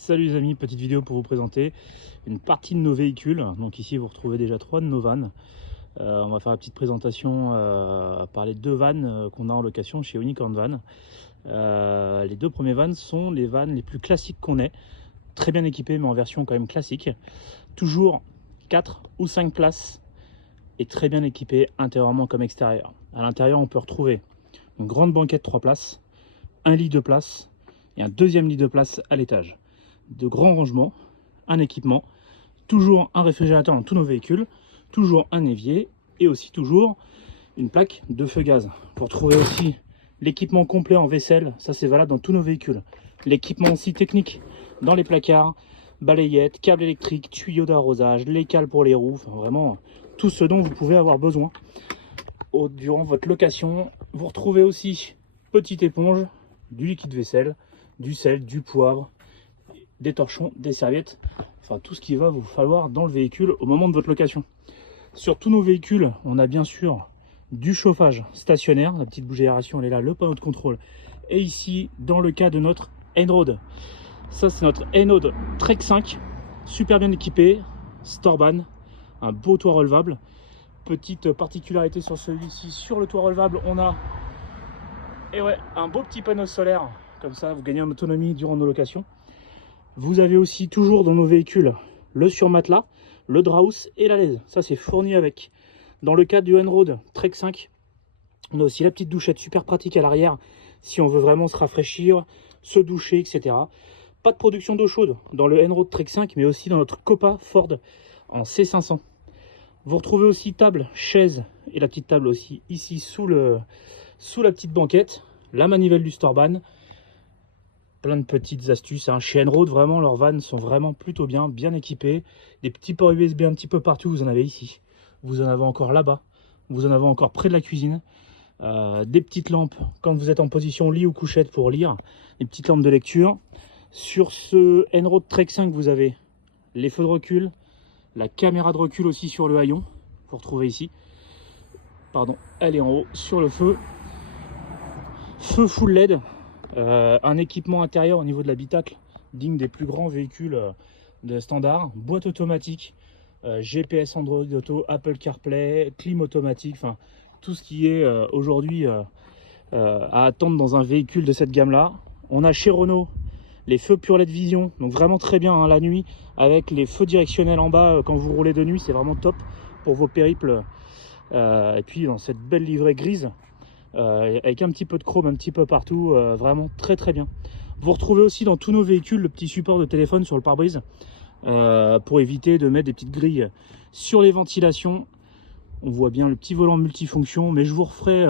Salut les amis, petite vidéo pour vous présenter une partie de nos véhicules. Donc ici vous retrouvez déjà 3 de nos vannes. On va faire la petite présentation par les 2 vannes qu'on a en location chez Unicorn Van. Les 2 premiers vannes sont les vannes les plus classiques qu'on ait, très bien équipées mais en version quand même classique. Toujours 4 ou 5 places et très bien équipées intérieurement comme extérieur. À l'intérieur on peut retrouver une grande banquette 3 places, un lit 2 places et un deuxième lit 2 places à l'étage. De grands rangements, un équipement, toujours un réfrigérateur dans tous nos véhicules, toujours un évier et aussi toujours une plaque de feu gaz. Pour trouver aussi l'équipement complet en vaisselle, ça c'est valable dans tous nos véhicules. L'équipement aussi technique dans les placards, balayettes, câbles électriques, tuyaux d'arrosage, les cales pour les roues, enfin, vraiment tout ce dont vous pouvez avoir besoin durant votre location. Vous retrouvez aussi petite éponge, du liquide vaisselle, du sel, du poivre, des torchons, des serviettes, enfin tout ce qu'il va vous falloir dans le véhicule au moment de votre location. Sur tous nos véhicules, on a bien sûr du chauffage stationnaire, la petite bougie d'aération elle est là, le panneau de contrôle. Et ici, dans le cas de notre Einrod, ça c'est notre Einrod Trek 5, super bien équipé, Storban, un beau toit relevable. Petite particularité sur celui-ci, sur le toit relevable, on a un beau petit panneau solaire, comme ça vous gagnez en autonomie durant nos locations. Vous avez aussi toujours dans nos véhicules le surmatelas, le Draus et la LED. Ça c'est fourni avec. Dans le cas du Einrod Trek 5, on a aussi la petite douchette super pratique à l'arrière si on veut vraiment se rafraîchir, se doucher, etc. Pas de production d'eau chaude dans le Einrod Trek 5, mais aussi dans notre Copa Ford en C500. Vous retrouvez aussi table, chaise et la petite table aussi ici sous la petite banquette, la manivelle du Storban. Plein de petites astuces, hein. Chez Einrod, vraiment, leurs vannes sont vraiment plutôt bien équipées. Des petits ports USB un petit peu partout, vous en avez ici. Vous en avez encore là-bas. Vous en avez encore près de la cuisine. Des petites lampes quand vous êtes en position lit ou couchette pour lire. Des petites lampes de lecture. Sur ce Einrod Trek 5, vous avez les feux de recul, la caméra de recul aussi sur le haillon. Vous retrouvez ici. Pardon, elle est en haut sur le feu. Feu full LED. Un équipement intérieur au niveau de l'habitacle digne des plus grands véhicules de standard, boîte automatique, GPS Android Auto, Apple CarPlay, clim automatique, enfin tout ce qui est aujourd'hui à attendre dans un véhicule de cette gamme là. On a chez Renault les feux Pure LED Vision, donc vraiment très bien, hein, la nuit avec les feux directionnels en bas quand vous roulez de nuit, c'est vraiment top pour vos périples. Et puis dans cette belle livrée grise avec un petit peu de chrome un petit peu partout, vraiment très bien. Vous retrouvez aussi dans tous nos véhicules le petit support de téléphone sur le pare-brise pour éviter de mettre des petites grilles sur les ventilations. On voit bien le petit volant multifonction, mais je vous referai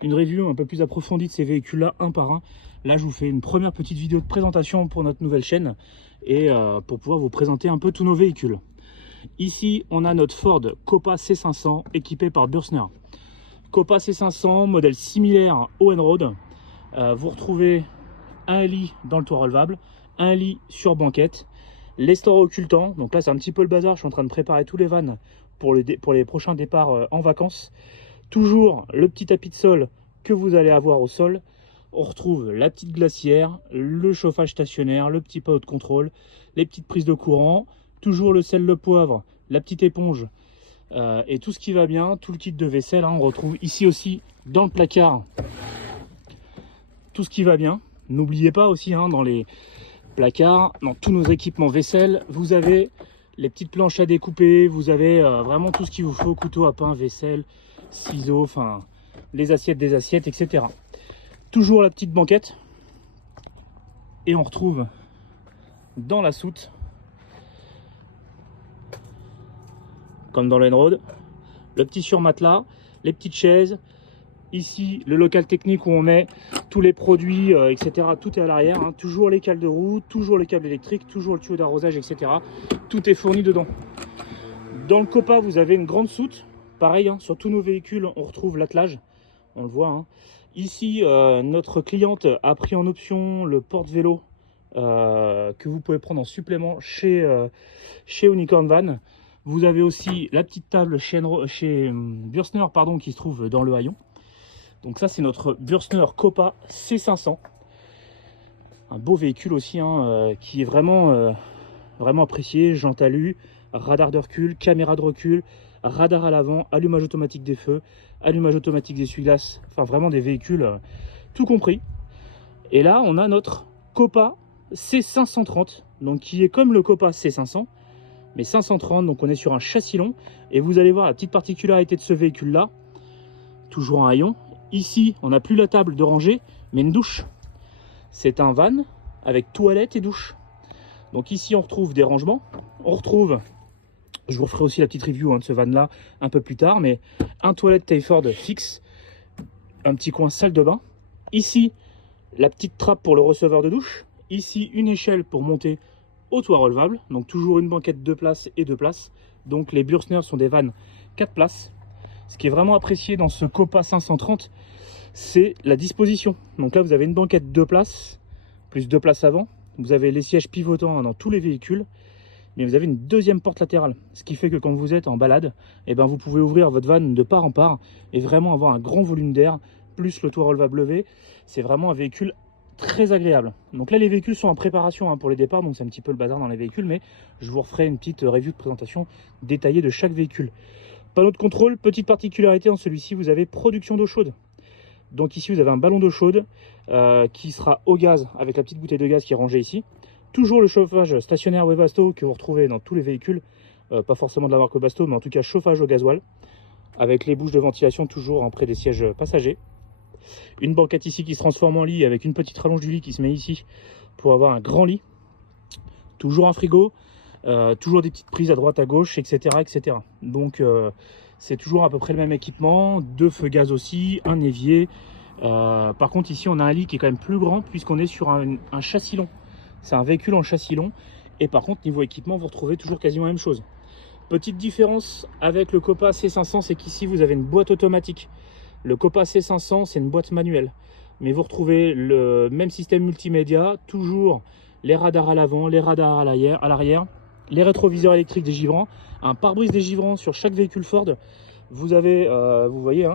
une review un peu plus approfondie de ces véhicules là un par un. Là je vous fais une première petite vidéo de présentation pour notre nouvelle chaîne et pour pouvoir vous présenter un peu tous nos véhicules. Ici on a notre Ford Copa C500 équipé par Bürstner. Copa C500, modèle similaire au Einrod. Vous retrouvez un lit dans le toit relevable, un lit sur banquette, les stores occultants. Donc là, c'est un petit peu le bazar. Je suis en train de préparer tous les vannes pour les prochains départs en vacances. Toujours le petit tapis de sol que vous allez avoir au sol. On retrouve la petite glacière, le chauffage stationnaire, le petit panneau de contrôle, les petites prises de courant, toujours le sel, le poivre, la petite éponge. Et tout ce qui va bien, tout le kit de vaisselle, hein, on retrouve ici aussi dans le placard tout ce qui va bien. N'oubliez pas aussi, hein, dans les placards, dans tous nos équipements vaisselle, vous avez les petites planches à découper, vous avez vraiment tout ce qu'il vous faut, couteau à pain, vaisselle, ciseaux, enfin les assiettes des assiettes, etc. Toujours la petite banquette et on retrouve dans la soute, comme dans l'Einrod, le petit surmatelas, les petites chaises, ici le local technique où on met tous les produits, etc. Tout est à l'arrière, hein. Toujours les cales de roue, toujours les câbles électriques, toujours le tuyau d'arrosage, etc. Tout est fourni dedans. Dans le Copa, vous avez une grande soute, pareil, hein, sur tous nos véhicules, on retrouve l'attelage, on le voit, hein. Ici, notre cliente a pris en option le porte-vélo que vous pouvez prendre en supplément chez Unicorn Van. Vous avez aussi la petite table chez Bürstner, pardon, qui se trouve dans le haillon. Donc ça c'est notre Bürstner Copa C500. Un beau véhicule aussi, hein, qui est vraiment, vraiment apprécié. Jante alu, radar de recul, caméra de recul, radar à l'avant, allumage automatique des feux, allumage automatique des essuie-glaces. Enfin vraiment des véhicules tout compris. Et là on a notre Copa C530, donc qui est comme le Copa C500, mais 530, donc on est sur un châssis long. Et vous allez voir la petite particularité de ce véhicule là, toujours un haillon. Ici on n'a plus la table de rangée, mais une douche. C'est un van avec toilette et douche. Donc ici on retrouve des rangements, on retrouve, je vous referai aussi la petite review de ce van là un peu plus tard, mais un toilette Tayford fixe, un petit coin salle de bain. Ici la petite trappe pour le receveur de douche, ici une échelle pour monter au toit relevable, donc toujours une banquette 2 places et 2 places. Donc les Bürstner sont des vannes 4 places. Ce qui est vraiment apprécié dans ce Copa 530, c'est la disposition. Donc là vous avez une banquette 2 places, plus 2 places avant. Vous avez les sièges pivotants dans tous les véhicules, mais vous avez une deuxième porte latérale. Ce qui fait que quand vous êtes en balade, eh ben vous pouvez ouvrir votre van de part en part et vraiment avoir un grand volume d'air, plus le toit relevable levé. C'est vraiment un véhicule très agréable. Donc là les véhicules sont en préparation pour les départs, donc c'est un petit peu le bazar dans les véhicules, mais je vous referai une petite review de présentation détaillée de chaque véhicule. Panneau de contrôle, petite particularité en celui-ci, vous avez production d'eau chaude. Donc ici vous avez un ballon d'eau chaude qui sera au gaz avec la petite bouteille de gaz qui est rangée ici. Toujours le chauffage stationnaire Webasto que vous retrouvez dans tous les véhicules, pas forcément de la marque Webasto, mais en tout cas chauffage au gasoil, avec les bouches de ventilation toujours en près des sièges passagers. Une banquette ici qui se transforme en lit avec une petite rallonge du lit qui se met ici pour avoir un grand lit. Toujours un frigo, toujours des petites prises à droite à gauche, etc. etc. Donc c'est toujours à peu près le même équipement, 2 feux gaz aussi, un évier. Par contre ici on a un lit qui est quand même plus grand puisqu'on est sur un châssis long. C'est un véhicule en châssis long. Et par contre niveau équipement vous retrouvez toujours quasiment la même chose. Petite différence avec le Copa C500, c'est qu'ici vous avez une boîte automatique. Le Copa C500 c'est une boîte manuelle. Mais vous retrouvez le même système multimédia, toujours les radars à l'avant, les radars à l'arrière, les rétroviseurs électriques dégivrants, un pare-brise dégivrant sur chaque véhicule Ford. Vous avez, vous voyez,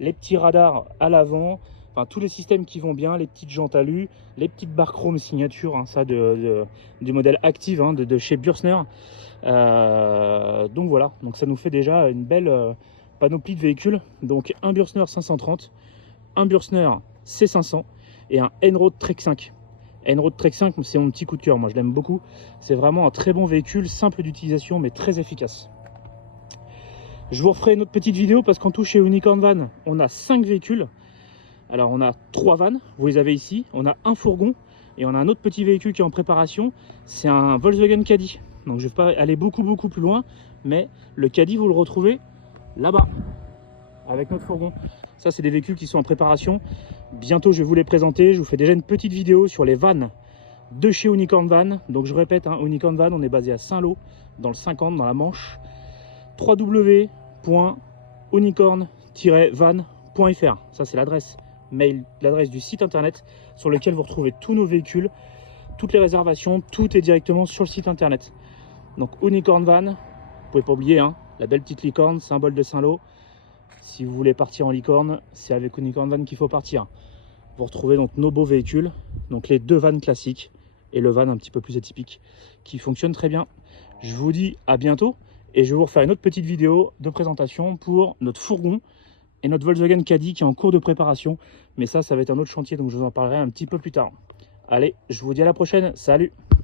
les petits radars à l'avant, enfin tous les systèmes qui vont bien, les petites jantes alu, les petites barres chrome signature, ça du modèle Active de chez Bürstner. Donc voilà, donc ça nous fait déjà une belle panoplie de véhicules. Donc un Bürstner 530, un Bürstner C500 et un Einrad Trek 5. Einrad Trek 5, c'est mon petit coup de cœur, moi je l'aime beaucoup. C'est vraiment un très bon véhicule, simple d'utilisation mais très efficace. Je vous referai une autre petite vidéo parce qu'en tout chez Unicorn Van, on a 5 véhicules. Alors on a 3 vannes, vous les avez ici, on a un fourgon et on a un autre petit véhicule qui est en préparation. C'est un Volkswagen Caddy. Donc je ne vais pas aller beaucoup plus loin, mais le Caddy vous le retrouvez là-bas avec notre fourgon. Ça c'est des véhicules qui sont en préparation. Bientôt je vais vous les présenter. Je vous fais déjà une petite vidéo sur les vannes de chez Unicorn Van. Donc je répète, Unicorn Van, on est basé à Saint-Lô, dans le 50, dans la Manche. www.unicorn-van.fr, ça c'est l'adresse mail, l'adresse du site internet sur lequel vous retrouvez tous nos véhicules, toutes les réservations, tout est directement sur le site internet. Donc Unicorn Van, vous pouvez pas oublier la belle petite licorne, symbole de Saint-Lô. Si vous voulez partir en licorne, c'est avec Unicorn Van qu'il faut partir. Vous retrouvez donc nos beaux véhicules, donc les 2 vannes classiques et le van un petit peu plus atypique qui fonctionne très bien. Je vous dis à bientôt. Et je vais vous refaire une autre petite vidéo de présentation pour notre fourgon et notre Volkswagen Caddy qui est en cours de préparation. Mais ça va être un autre chantier, donc je vous en parlerai un petit peu plus tard. Allez, je vous dis à la prochaine. Salut!